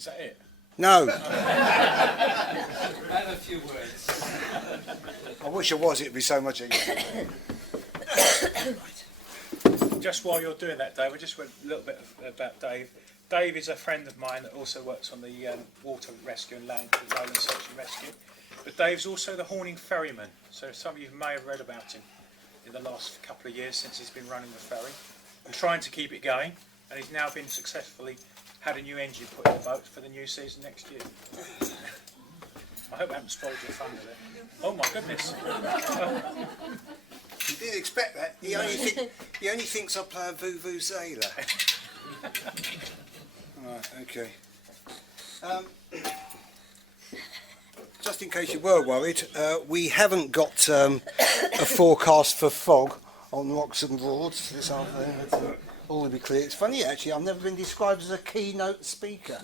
Is that it? No. And a few words. I wish it was, it'd be so much easier. Just while you're doing that, Dave, I just went a little bit about Dave. Dave is a friend of mine that also works on the water rescue and land search and rescue. But Dave's also the Horning Ferryman, so some of you may have read about him in the last couple of years since he's been running the ferry and trying to keep it going, and he's now been successfully had a new engine put in the boat for the new season next year. I hope I haven't spoiled your thunder there. Oh my goodness. You didn't expect that. He only thinks I play a vuvuzela. Right, okay. Just in case you were worried, we haven't got a forecast for fog on Rocks and Broads this afternoon. All to be clear. It's funny actually, I've never been described as a keynote speaker.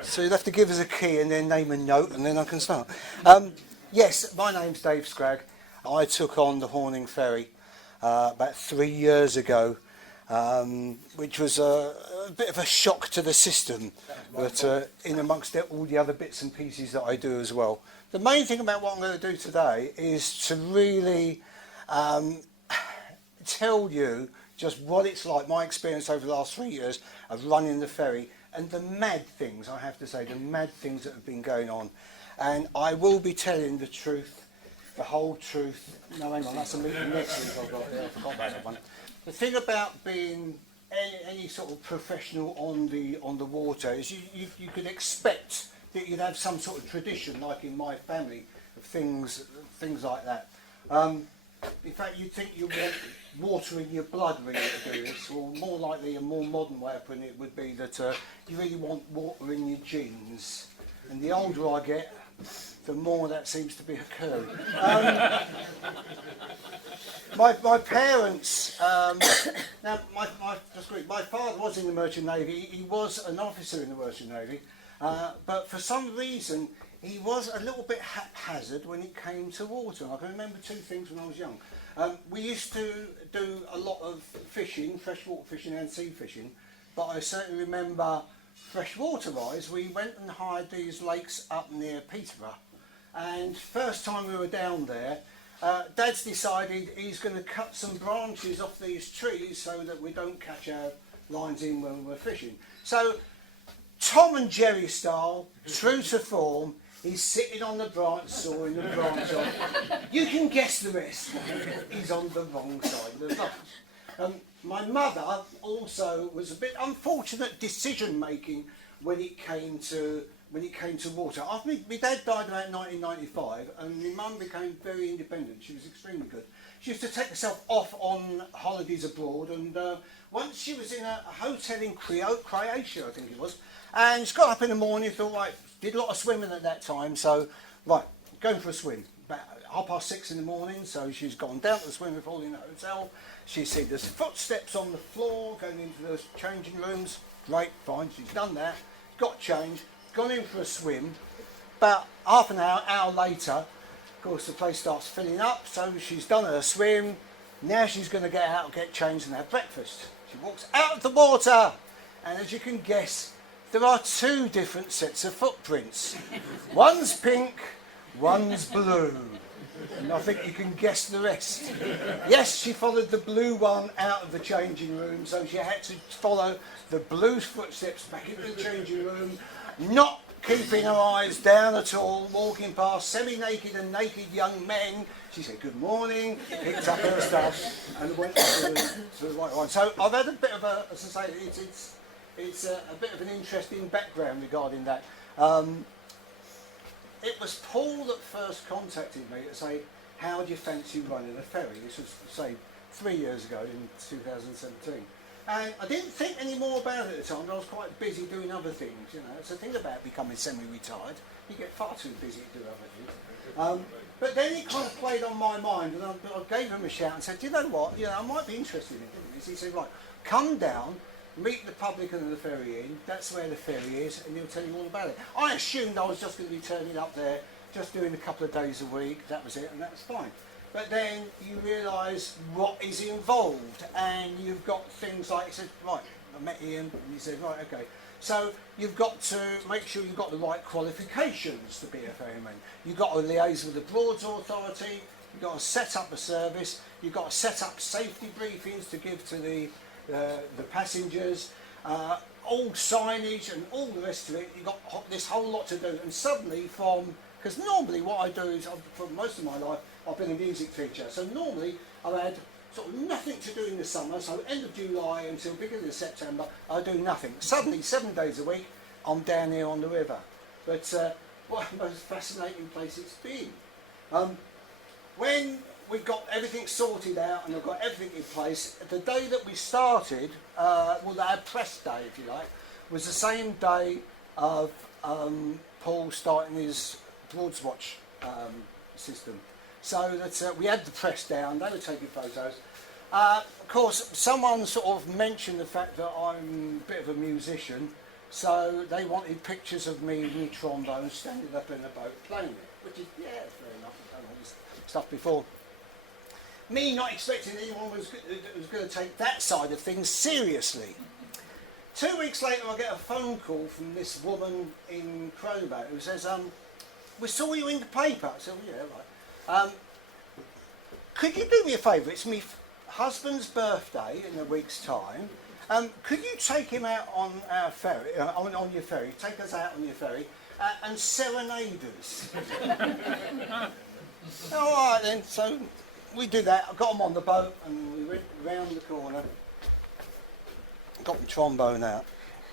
So you'd have to give us a key and then name a note and then I can start. Yes, my name's Dave Scragg. I took on the Horning Ferry about 3 years ago, which was a bit of a shock to the system, but in amongst all the other bits and pieces that I do as well. The main thing about what I'm going to do today is to really tell you just what it's like, my experience over the last 3 years of running the ferry, and the mad things, I have to say, the mad things that have been going on. And I will be telling the truth, the whole truth. No, hang on, that's a meeting next week I've got. Yeah, I forgot about that one. The thing about being any sort of professional on the water is you could expect that you'd have some sort of tradition, like in my family, of things like that. In fact, you'd think you want water in your blood really to do this, or more likely a more modern way of putting it would be that you really want water in your genes. And the older I get, the more that seems to be occurring. My parents, now my father was in the Merchant Navy. He was an officer in the Merchant Navy, but for some reason he was a little bit haphazard when it came to water. I can remember two things when I was young. We used to do a lot of fishing, freshwater fishing and sea fishing, but I certainly remember freshwater-wise, we went and hired these lakes up near Peterborough, and first time we were down there, Dad's decided he's going to cut some branches off these trees so that we don't catch our lines in when we're fishing. So, Tom and Jerry style, true to form, he's sitting on the branch, sawing the branch off. You can guess the rest. He's on the wrong side of the branch. My mother also was a bit unfortunate decision making when it came to water. After my dad died about 1995, and my mum became very independent. She was extremely good. She used to take herself off on holidays abroad, and once she was in a hotel in Croatia, I think it was, and she got up in the morning, thought, right, did a lot of swimming at that time, so right, going for a swim. About 6:30 in the morning, so she's gone down to the swimming pool in the hotel. She sees there's footsteps on the floor going into the changing rooms. Great, fine, she's done that, got changed, gone in for a swim. About half an hour later, of course the place starts filling up, so she's done her swim. Now she's going to get out, get changed and have breakfast. She walks out of the water, and as you can guess, there are two different sets of footprints. One's pink, one's blue. And I think you can guess the rest. Yes, she followed the blue one out of the changing room, so she had to follow the blue footsteps back into the changing room, not keeping her eyes down at all, walking past semi-naked and naked young men. She said good morning, picked up her stuff, and went to the right one. So I've had a bit of a, as I say, it's a bit of an interesting background regarding that. It was Paul that first contacted me to say, how do you fancy running a ferry? This was, say, 3 years ago in 2017. And I didn't think any more about it at the time, but I was quite busy doing other things, you know. It's the thing about becoming semi-retired, you get far too busy to do other things. But then it kind of played on my mind, and I gave him a shout and said, do you know what, I might be interested in doing this. He said, right, come down, meet the public and the ferry inn, that's where the ferry is, and he'll tell you all about it. I assumed I was just going to be turning up there, just doing a couple of days a week, that was it, and that's fine. But then you realise what is involved, and you've got things like, he said, right, I met Ian, and he said, right, okay, So you've got to make sure you've got the right qualifications to be a ferryman. You've got to liaise with the Broads Authority, you've got to set up a service, you've got to set up safety briefings to give to the passengers, all signage and all the rest of it. You've got this whole lot to do, and suddenly because normally what I do is, for most of my life, I've been a music teacher, so normally I've had sort of nothing to do in the summer, so end of July until beginning of September, I do nothing. Suddenly, 7 days a week, I'm down here on the river. But what a most fascinating place it's been. When we've got everything sorted out and I've got everything in place, the day that we started, well, our press day, if you like, was the same day of Paul starting his Broads Watch system. So that we had the press down, they were taking photos. Of course, someone sort of mentioned the fact that I'm a bit of a musician, so they wanted pictures of me with my trombone standing up in a boat playing it, which is, yeah, fair enough, I've done all this stuff before. Me not expecting anyone was going to take that side of things seriously. 2 weeks later, I get a phone call from this woman in Cronenberg who says, we saw you in the paper. I said, well, yeah, right. Could you do me a favour? It's my husband's birthday in a week's time. Could you take him out on our ferry, on your ferry, take us out on your ferry, and serenade us? All right then, so we did that. I got him on the boat and we went round the corner. Got my trombone out.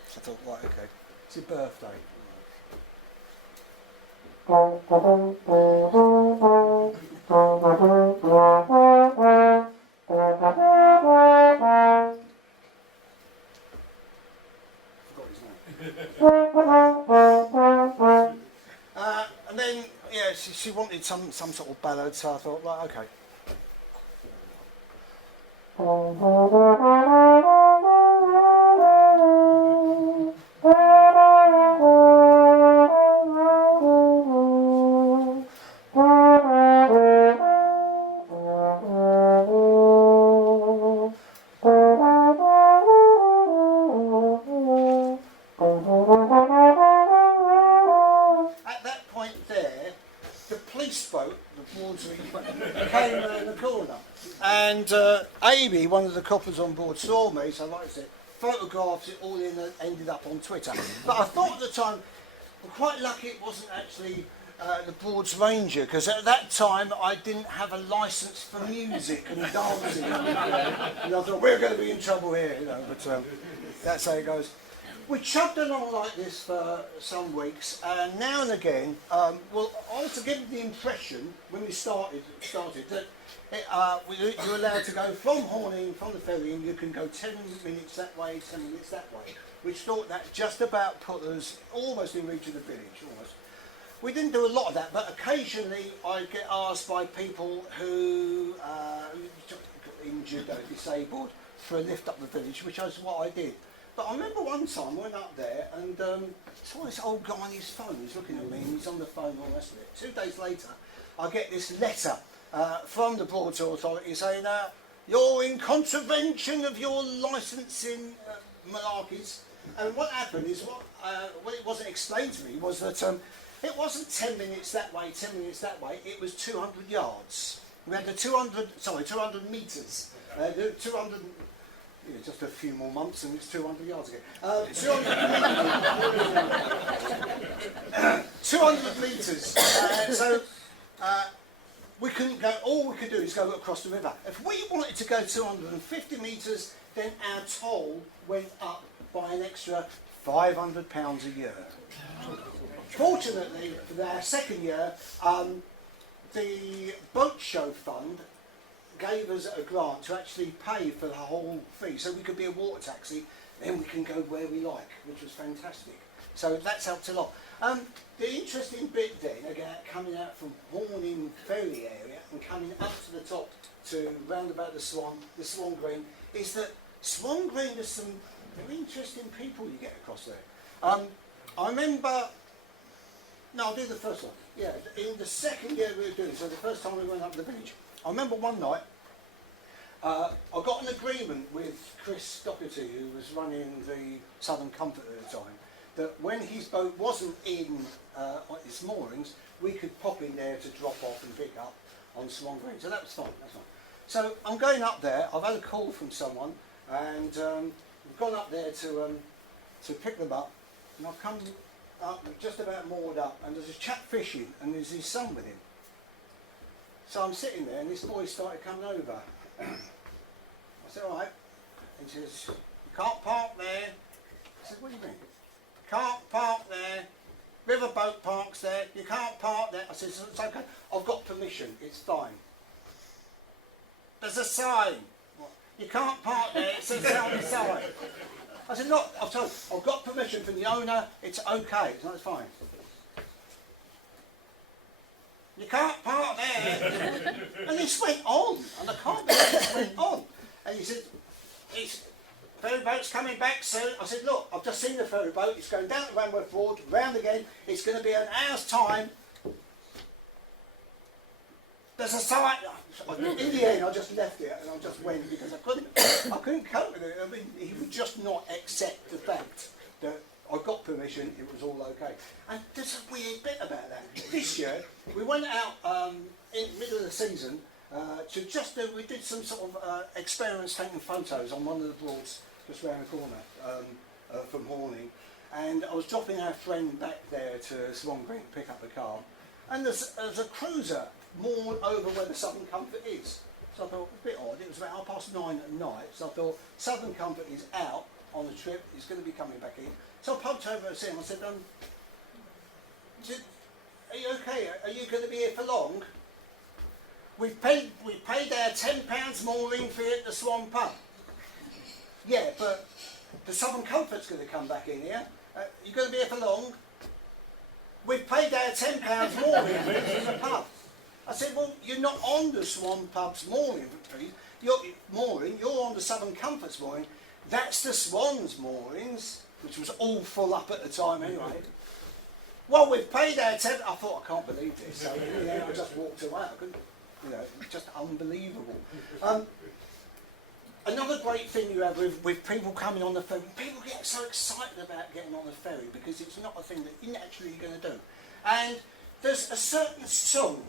So I thought, right, okay, it's your birthday. And then, yeah, she wanted some sort of ballad, so I thought, right, okay. At that point there, the police boat, the Broads came around the corner. And Amy, one of the coppers on board, saw me, so like I said, photographs it all in and ended up on Twitter. But I thought at the time, I'm quite lucky it wasn't actually the Broads Ranger, because at that time I didn't have a licence for music and dancing. And I thought, we're going to be in trouble here, you know, but that's how it goes. We chugged along like this for some weeks, and now and again, well, I was given the impression when we started that you're allowed to go from Horning, from the ferry, and you can go 10 minutes that way, 10 minutes that way, which thought that just about put us almost in reach of the village, almost. We didn't do a lot of that, but occasionally I'd get asked by people who got injured or disabled for a lift up the village, which is what I did. But I remember one time I went up there and saw this old guy on his phone. He's looking at me and he's on the phone and all the rest of it. 2 days later, I get this letter from the Broads Authority saying, you're in contravention of your licensing malarkeys. And what happened is, what it wasn't explained to me was that it wasn't 10 minutes that way, 10 minutes that way, it was 200 yards. We had the 200 metres. 200, yeah, just a few more months and it's 200 yards again. 200 metres. So we couldn't go, all we could do is go across the river. If we wanted to go 250 metres, then our toll went up by an extra £500 a year. Fortunately, for our second year, the boat show fund gave us a grant to actually pay for the whole fee, so we could be a water taxi, then we can go where we like, which was fantastic. So that's helped a lot. The interesting bit then, again, coming out from Horning Ferry area and coming up to the top to round about the Swan Green, is that Swan Green, there's some very interesting people you get across there. I remember, no, I'll do the first one. Yeah, in the second year we were doing, so the first time we went up the village, I remember one night, I got an agreement with Chris Doherty, who was running the Southern Comfort at the time, that when his boat wasn't in on its moorings, we could pop in there to drop off and pick up on Swan Green. So that was fine, that's fine. So I'm going up there, I've had a call from someone, and we've gone up there to pick them up, and I've come up, just about moored up, and there's a chap fishing, and there's his son with him. So I'm sitting there, and this boy started coming over. I said, all right. And he says, you can't park there. I said, what do you mean? Can't park there. Riverboat parks there. You can't park there. I said, it's okay. I've got permission. It's fine. There's a sign. What? You can't park there. It says on the sign. I said, look, I've told you, I've got permission from the owner. It's okay. It's fine. You can't park there. And this went on, and I can't believe this went on. And he said, ferry boat's coming back soon. I said, look, I've just seen the ferry boat. It's going down to Ranworth Broad, round again. It's going to be an hour's time. There's a sign. In the end, I just left it, and I just went because I couldn't cope with it. I mean, he would just not accept the fact that I got permission, it was all okay. And there's a weird bit about that. This year, we went out in the middle of the season to just do, we did some sort of experiments taking photos on one of the broads just round the corner from Horning. And I was dropping our friend back there to Swan Green to pick up the car. And there's a cruiser moored over where the Southern Comfort is. So I thought, a bit odd, it was about 9:30 at night, so I thought, Southern Comfort is out on the trip, he's going to be coming back in. So I poked over and said, are you okay? Are you going to be here for long? We paid our £10 mooring fee at the Swan Pub. Yeah, but the Southern Comfort's going to come back in here. You going to be here for long? We've paid our £10 mooring fee at the pub. I said, well, you're not on the Swan Pub's mooring fee. You're on the Southern Comfort's mooring. That's the Swan's moorings, which was all full up at the time anyway. Well, we've paid our $10. I thought, I can't believe this. So I just walked away. I couldn't, just unbelievable. Another great thing you have with people coming on the ferry, people get so excited about getting on the ferry because it's not a thing that you're naturally going to do. And there's a certain song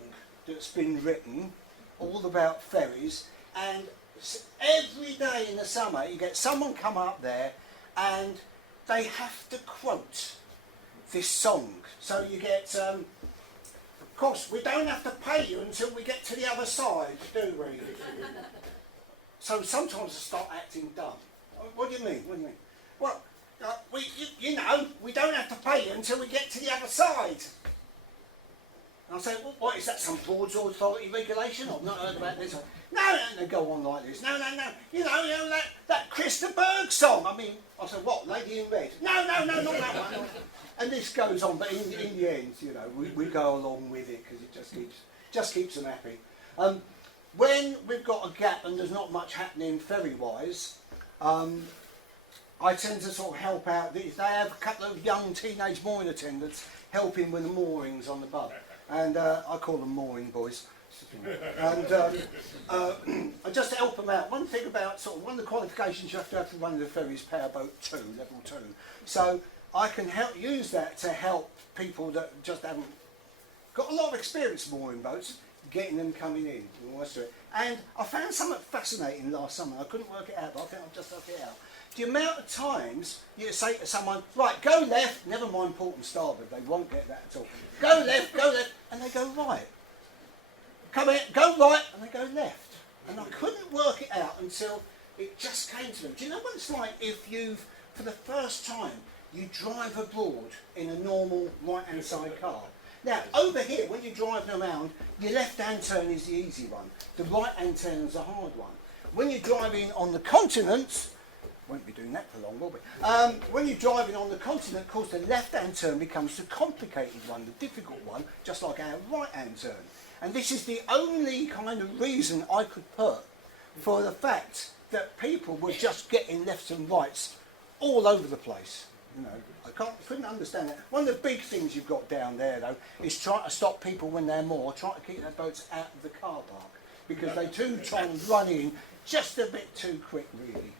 that's been written all about ferries, and every day in the summer you get someone come up there and they have to quote this song. So you get, of course, we don't have to pay you until we get to the other side, do we? So sometimes I start acting dumb. What do you mean? What do you mean? Well, we don't have to pay you until we get to the other side. And I say, well, what is that, some Broads Authority regulation? I've not heard about this. No, they go on like this. No. You know that Christa Berg song. I mean, I said, what, Lady in Red? No, not that one. And this goes on, but in the end, we go along with it because it just keeps them happy. When we've got a gap and there's not much happening ferry-wise, I tend to sort of help out. They have a couple of young teenage mooring attendants helping with the moorings on the pub. And I call them mooring boys. And just to help them out, one thing about one of the qualifications you have to run the ferry is powerboat 2, level 2. So I can use that to help people that just haven't got a lot of experience mooring boats, getting them coming in and all the rest of it. And I found something fascinating last summer. I couldn't work it out, but I think I've just worked it out. The amount of times you say to someone, right, go left, never mind port and starboard, they won't get that at all. Go left, and they go right. Come in, go right, and they go left. And I couldn't work it out until it just came to them. Do you know what it's like if for the first time, you drive abroad in a normal right-hand side car? Now, over here, when you're driving around, your left-hand turn is the easy one. The right-hand turn is the hard one. When you're driving on the continent, won't be doing that for long, will we? When you're driving on the continent, of course, the left-hand turn becomes the complicated one, the difficult one, just like our right-hand turn. And this is the only kind of reason I could put for the fact that people were just getting lefts and rights all over the place. I couldn't understand that. One of the big things you've got down there, though, is trying to stop people when they're moored, trying to keep their boats out of the car park. Because they too try and run in, just a bit too quick, really.